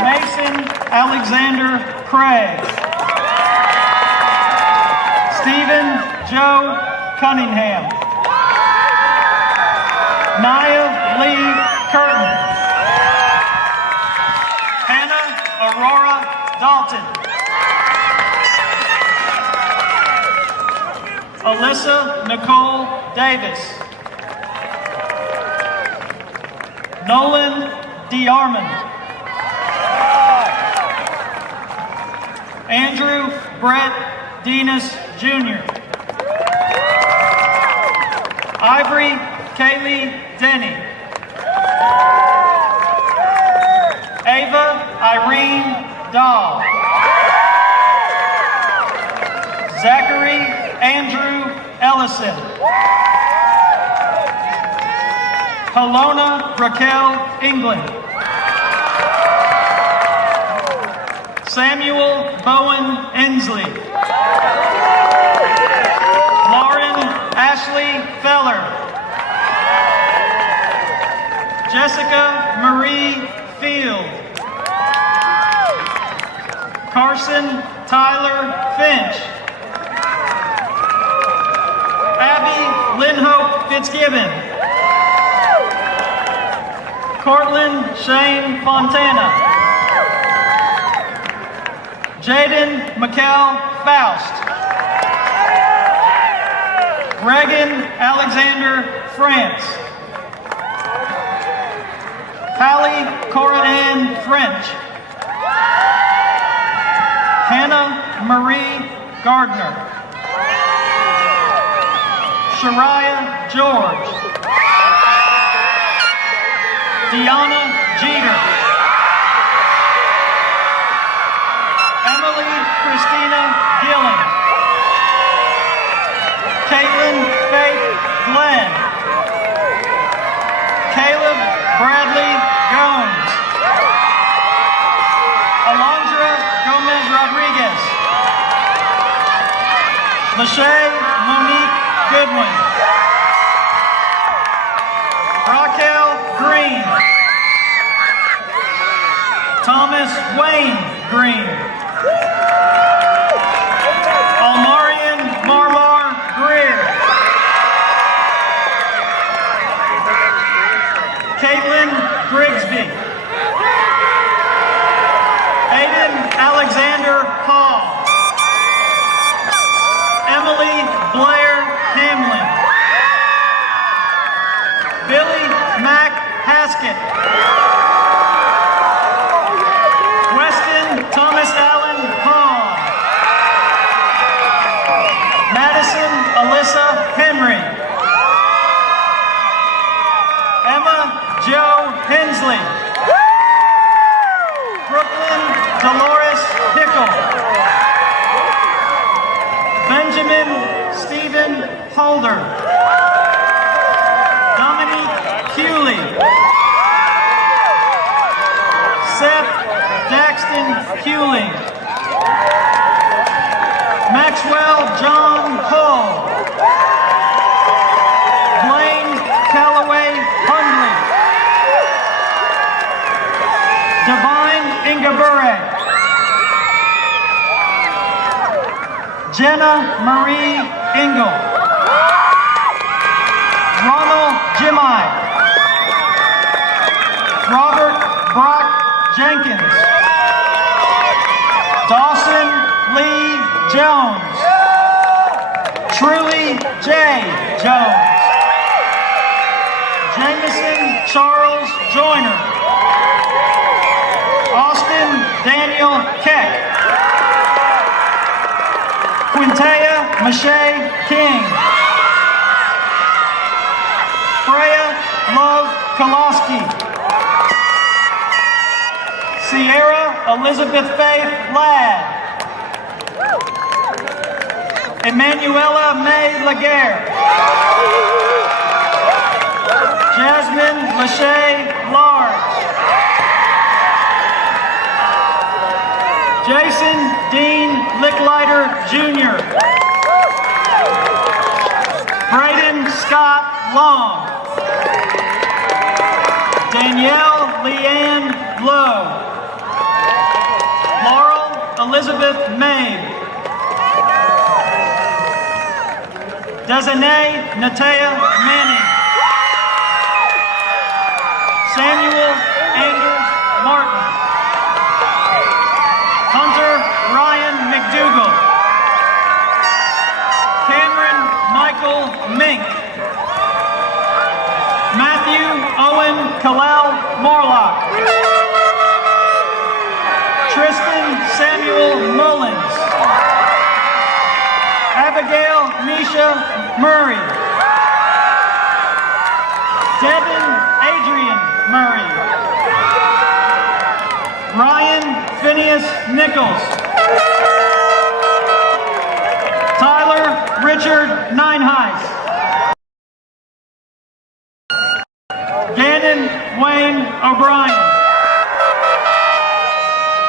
Mason Alexander Craig. Stephen Joe Cunningham. Nia Lee Curtin. Hannah Aurora Dalton. Alyssa Nicole Davis. Nolan DeArmond. Andrew Brett Denis Jr. Ivory Kaylee Denny. Ava Irene Dahl. Zachary Andrew Ellison. Helona Raquel England. Samuel Bowen Ensley. Lauren Ashley Feller. Jessica Marie Field. Carson Tyler Finch. Abby Linhope Fitzgibbon. Cortland Shane Fontana. Jaden Mikkel Faust. Reagan Alexander France. Hallie Corinne French. Hannah Marie Gardner. Shariah George. Deanna Jeter. Emily Christina Gillen. Caitlin Faith Glenn. Caleb Bradley Gomes. Alondra Gomez Rodriguez. Lachey Monique Goodwin. Raquel Green. Thomas Wayne Green. Almarian Marlar Greer. Caitlin Grigsby. Aiden Alexander Hall. Emily Blair Hamlin. Billy Mack Haskett. Weston Thomas Allen Hall. Madison Alyssa Henry. Emma Jo Hensley. Brooklyn Dolores Pickle. Benjamin Stephen Holder. Dominique Hewley. Seth Daxton Hewley. Maxwell John Hull. Blaine Callaway Hundley. Divine Ingabure. Jenna Marie Engel. Ronald Jimai. Robert Brock Jenkins. Dawson Lee Jones. Truly J. Jones. Jameson Charles Joyner. Austin Daniel Keck. Quintea Mache King. Freya Love Koloski. Sierra Elizabeth Faith Ladd. Emanuela May Laguerre. Jasmine Lachey Large. Jason Dean Licklider Jr. Braden Scott Long. Danielle Leanne Lowe. Laurel Elizabeth May. Desanay Natea Manning. Samuel Anders Martin. Hunter Ryan McDougall. Cameron Michael Mink. Matthew Owen Kalel Morlock. Tristan Samuel Mullins. Abigail Nisha Murray. Devin Adrian Murray. Ryan Phineas Nichols. Tyler Richard Nineheis. Gannon Wayne O'Brien.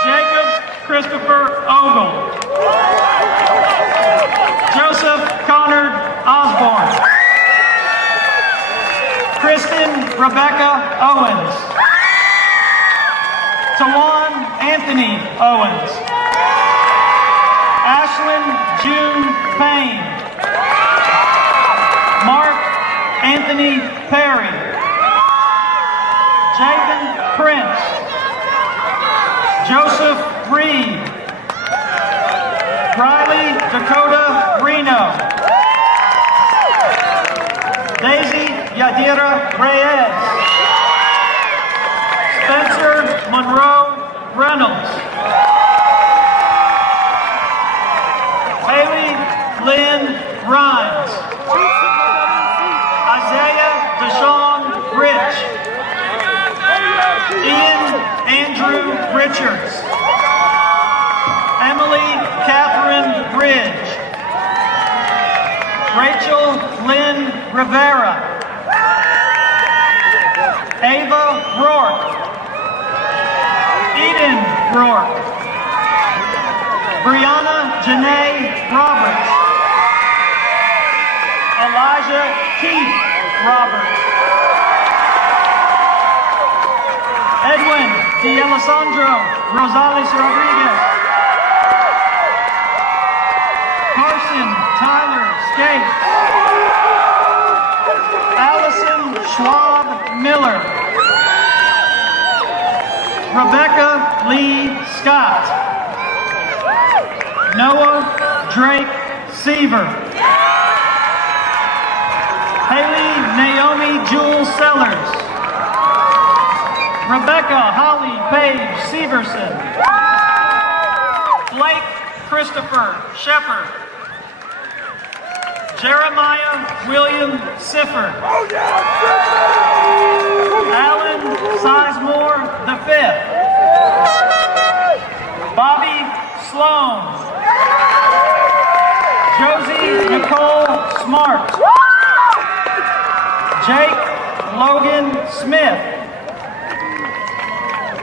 Jacob Christopher Ogle. Joseph Connor Osborne. Kristen Rebecca Owens. Tawan Anthony Owens. Ashlyn June Payne. Mark Anthony Perry. Javen Prince. Joseph Reed. Riley Dakota Reno. Daisy Yadira Reyes. Spencer Monroe Reynolds. Haley Lynn Rhymes. Isaiah Deshaun Rich. Ian Andrew Richards. Emily Catherine Bridge. Rachel Lynn Rivera. Ava Rourke. Eden Rourke. Brianna Janae Roberts. Elijah Keith Roberts. Edwin D'Alessandro Rosales Rodriguez. Carson Tyler Skates. Allison Schwab Miller. Rebecca Lee Scott. Noah Drake Seaver. Haley Naomi Jewel Sellers. Rebecca Holly Page Severson. Blake Christopher Shepard. Jeremiah William Sifford. Alan Sizemore V. Bobby Sloan. Josie Nicole Smart. Jake Logan Smith.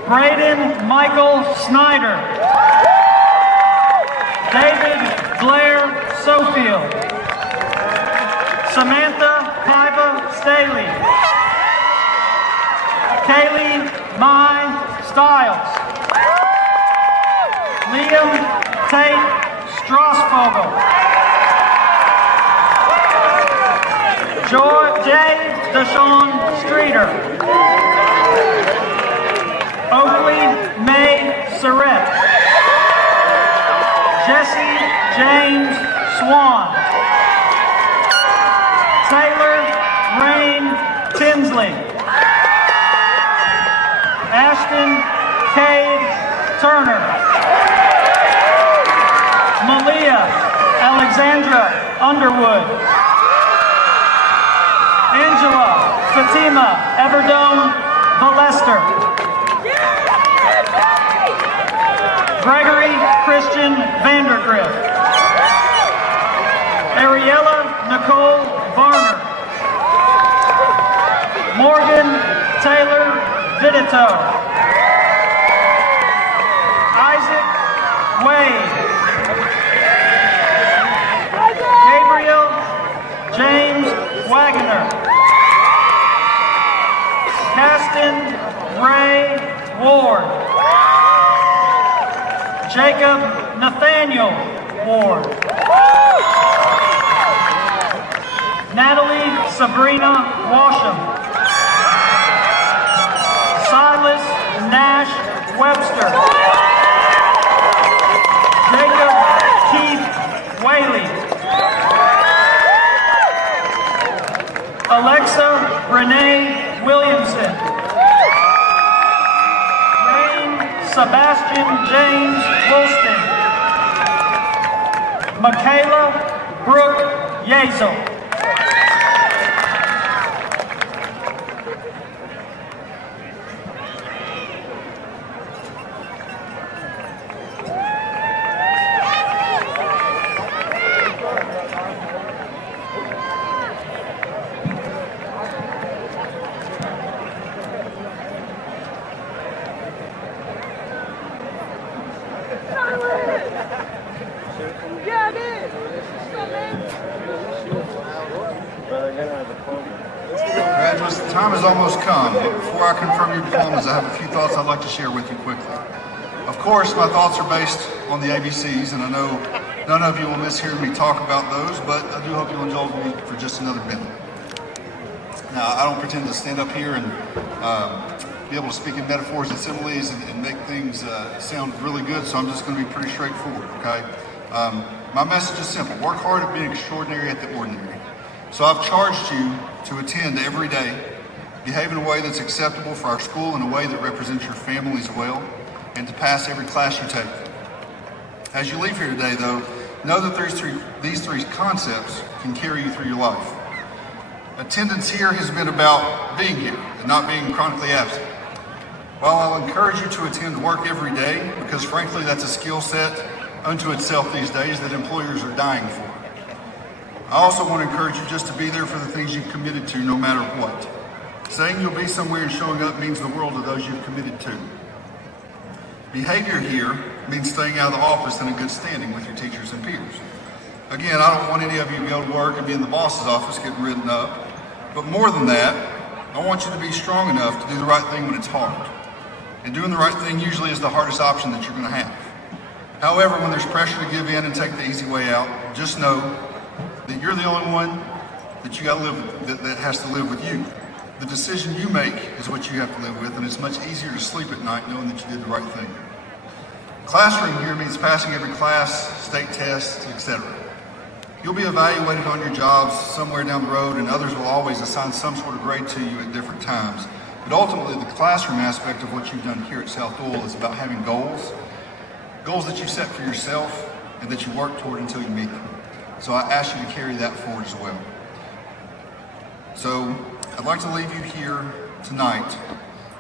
Braden Michael Snyder. David Blair Sofield. Samantha Paiva Staley. Kaylee Mai Stiles. Liam Tate Strasvogel. Jay Deshaun Streeter. Oakley May Surrett. Jesse James Swan. Kinsley. Ashton Cade Turner. Malia Alexandra Underwood. Angela Fatima Everdome Valester. Gregory Christian Vandergrift. Ariella Nicole Varner. Morgan Taylor Vidito. Isaac Wade. Gabriel James Wagoner. Caston Ray Ward. Jacob Nathaniel Ward. Natalie Sabrina Washam. Silas Nash Webster. Jacob Keith Whaley. Alexa Renee Williamson. Rain Sebastian James Woolston. Michaela Brooke Yazel. Graduates, the time has almost come, but before I confirm your diplomas, I have a few thoughts I'd like to share with you quickly. Of course, my thoughts are based on the ABCs, and I know none of you will miss hearing me talk about those, but I do hope you'll indulge me for just another minute. Now, I don't pretend to stand up here and be able to speak in metaphors and similes and make things sound really good, so I'm just going to be pretty straightforward, okay? My message is simple. Work hard at being extraordinary at the ordinary. So I've charged you to attend every day, behave in a way that's acceptable for our school, in a way that represents your families well, and to pass every class you take. As you leave here today, though, know that these three concepts can carry you through your life. Attendance here has been about being here and not being chronically absent. While I'll encourage you to attend work every day, because frankly that's a skill set unto itself these days that employers are dying for, I also want to encourage you just to be there for the things you've committed to no matter what. Saying you'll be somewhere and showing up means the world to those you've committed to. Behavior here means staying out of the office in a good standing with your teachers and peers. Again, I don't want any of you to go to work and be in the boss's office getting ridden up. But more than that, I want you to be strong enough to do the right thing when it's hard. And doing the right thing usually is the hardest option that you're going to have. However, when there's pressure to give in and take the easy way out, just know that you're the only one that you got to live with, that has to live with you. The decision you make is what you have to live with, and it's much easier to sleep at night knowing that you did the right thing. Classroom here means passing every class, state tests, etc. You'll be evaluated on your jobs somewhere down the road, and others will always assign some sort of grade to you at different times. But ultimately, the classroom aspect of what you've done here at South-Doyle is about having goals that you set for yourself and that you work toward until you meet them. So I ask you to carry that forward as well. So I'd like to leave you here tonight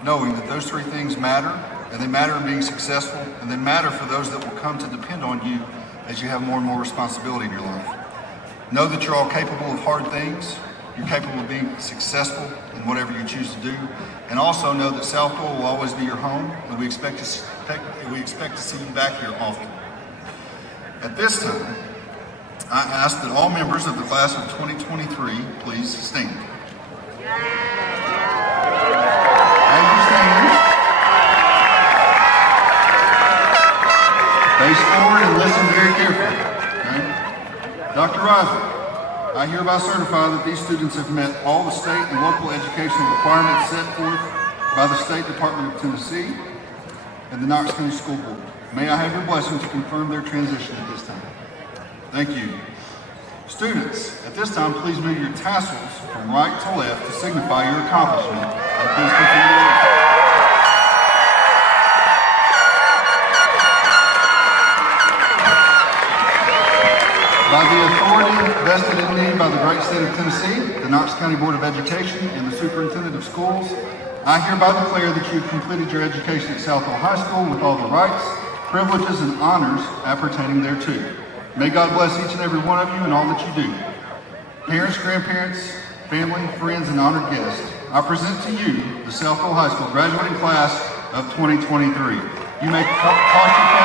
knowing that those three things matter, and they matter in being successful, and they matter for those that will come to depend on you as you have more and more responsibility in your life. Know that you're all capable of hard things. You're capable of being successful in whatever you choose to do. And also know that South-Doyle will always be your home, and we expect to see you back here often. At this time, I ask that all members of the class of 2023 please stand. As you stand, face forward and listen very carefully. Okay? Dr. Reiser, I hereby certify that these students have met all the state and local educational requirements set forth by the State Department of Tennessee and the Knox County School Board. May I have your blessing to confirm their transition at this time? Thank you. Students, at this time, please move your tassels from right to left to signify your accomplishment. And please continue to listen. By the authority vested in me by the great state of Tennessee, the Knox County Board of Education, and the Superintendent of Schools, I hereby declare that you have completed your education at South-Doyle High School with all the rights, privileges, and honors appertaining thereto. May God bless each and every one of you in all that you do. Parents, grandparents, family, friends, and honored guests, I present to you the South-Doyle High School graduating class of 2023. You may toss your